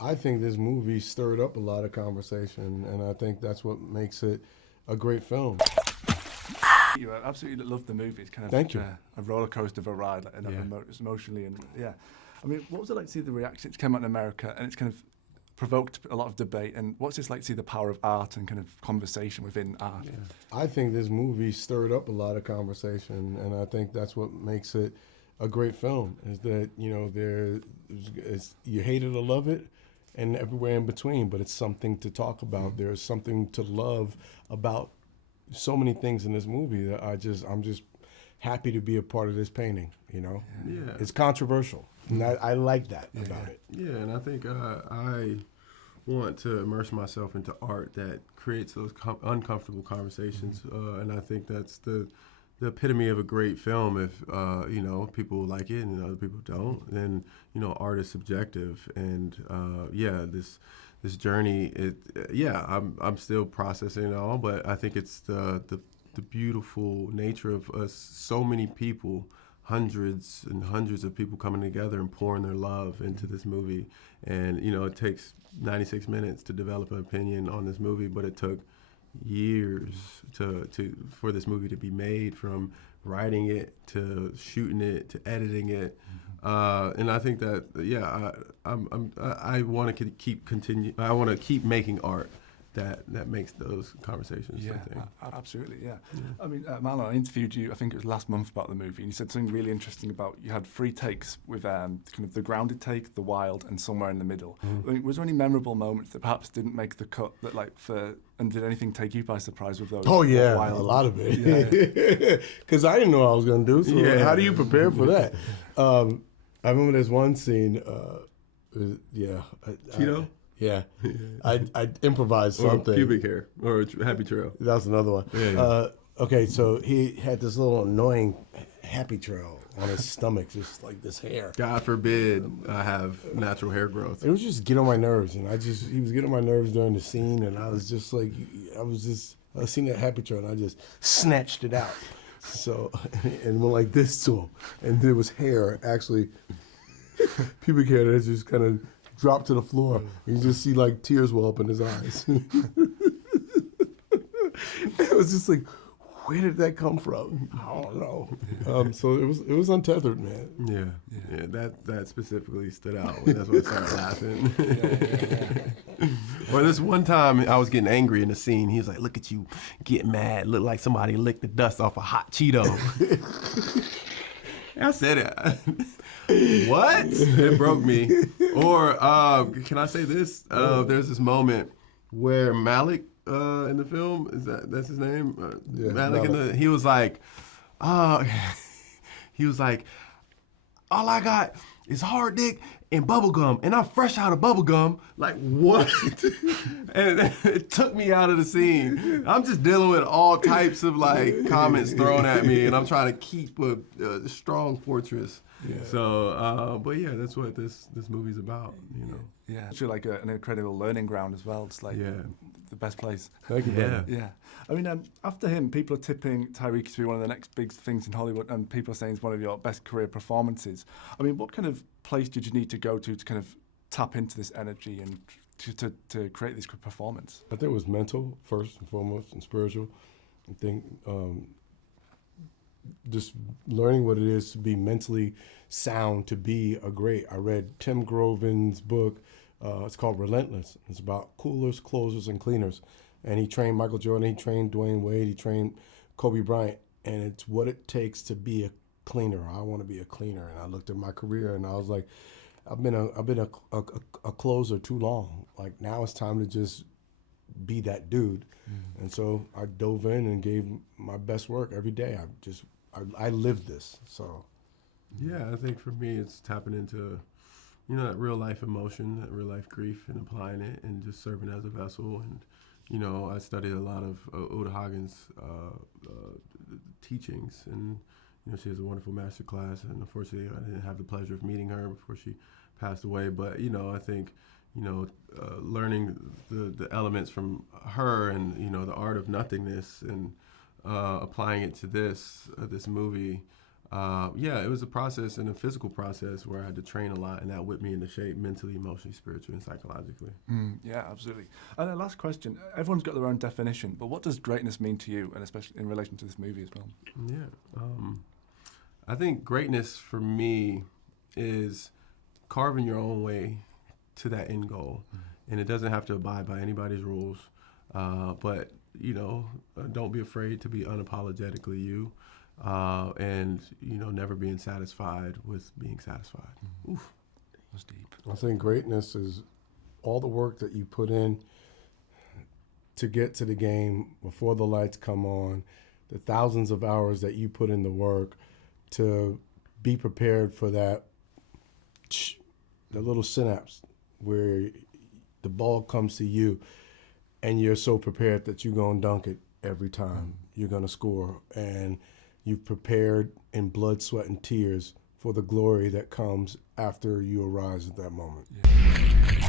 I think this movie stirred up a lot of conversation, and I think that's what makes it a great film. You absolutely love the movie. It's kind of Thank you. a roller coaster of a ride, like, and emotionally, and yeah. I mean, what was it like to see the reaction? It's come out in America, and it's kind of provoked a lot of debate. And what's it like to see the power of art and kind of conversation within art? Yeah. I think this movie stirred up a lot of conversation, and I think that's what makes it a great film. Is that you hate it or love it, and everywhere in between. But it's something to talk about. There's something to love about so many things in this movie that I'm just happy to be a part of this painting. Yeah. It's controversial, and I like that about it. Yeah, and I think I want to immerse myself into art that creates those uncomfortable conversations, and I think that's the epitome of a great film. If people like it and other people don't, then art is subjective, and this journey. I'm still processing it all, but I think it's the beautiful nature of us. So many people, hundreds and hundreds of people coming together and pouring their love into this movie, and it takes 96 minutes to develop an opinion on this movie, but it took years for this movie to be made, from writing it to shooting it to editing it, and I think that I want to keep making art that makes those conversations. Yeah, absolutely. Yeah. I mean, Marlon, I interviewed you, I think it was last month, about the movie, and you said something really interesting about you had 3 takes with kind of the grounded take, the wild, and somewhere in the middle. I mean, was there any memorable moments that perhaps didn't make the cut and did anything take you by surprise with those? Oh yeah, wild? a lot of it. Because I didn't know what I was going to do. So how do you prepare for that? I remember there's one scene. Cheeto? Yeah, I improvised something. Or pubic hair, or happy trail. That's another one. Yeah. Okay, so he had this little annoying happy trail on his stomach, just like this hair. God forbid I have natural hair growth. It was just get on my nerves, and he was getting on my nerves during the scene, and I was just like, I seen that happy trail, and I just snatched it out. So, and went like this to him, and there was hair, actually, pubic hair that just kind of dropped to the floor. You just see like tears well up in his eyes. It was just like, where did that come from? I don't know. So it was untethered, man. Yeah. That specifically stood out. That's when I started laughing. Or this one time I was getting angry in the scene. He was like, "Look at you, get mad. Look like somebody licked the dust off a hot Cheeto." I said it. What? It broke me. Or can I say this? There's this moment where Malik in the film, that's his name? Malik. He was like, all I got is hard dick and bubble gum, and I'm fresh out of bubble gum. Like, what? And it took me out of the scene. I'm just dealing with all types of like comments thrown at me, and I'm trying to keep a strong fortress. Yeah. So, but yeah, that's what this movie's about, Yeah, it's like an incredible learning ground as well. It's like the best place. Thank you, man. Yeah. I mean, after him, people are tipping Tyriq to be one of the next big things in Hollywood, and people are saying it's one of your best career performances. I mean, what kind of place did you need to go to kind of tap into this energy and to create this performance? I think it was mental, first and foremost, and spiritual. I think just learning what it is to be mentally sound, to be a great. I read Tim Groven's book. It's called Relentless. It's about coolers, closers, and cleaners. And he trained Michael Jordan, he trained Dwayne Wade, he trained Kobe Bryant. And it's what it takes to be a cleaner. I want to be a cleaner. And I looked at my career and I was like, I've been a closer too long. Like, now it's time to just be that dude. Mm-hmm. And so I dove in and gave my best work every day. I lived this. So yeah, I think for me it's tapping into that real life emotion, that real life grief, and applying it and just serving as a vessel. And I studied a lot of Uta Hagen's teachings, and she has a wonderful master class, and unfortunately I didn't have the pleasure of meeting her before she passed away. But I think learning the elements from her, and the art of nothingness, and applying it to this movie yeah, it was a process and a physical process where I had to train a lot, and that whipped me into shape mentally, emotionally, spiritually, and psychologically. Yeah, absolutely. And the last question, everyone's got their own definition, but what does greatness mean to you, and especially in relation to this movie as well? Yeah. I think greatness for me is carving your own way to that end goal. And it doesn't have to abide by anybody's rules. But, don't be afraid to be unapologetically you. And, never being satisfied with being satisfied. Oof. That's deep. I think greatness is all the work that you put in to get to the game before the lights come on, the thousands of hours that you put in the work to be prepared for that, the little synapse where the ball comes to you and you're so prepared that you're going to dunk it every time. You're going to score. And you've prepared in blood, sweat, and tears for the glory that comes after you arise at that moment. Yeah.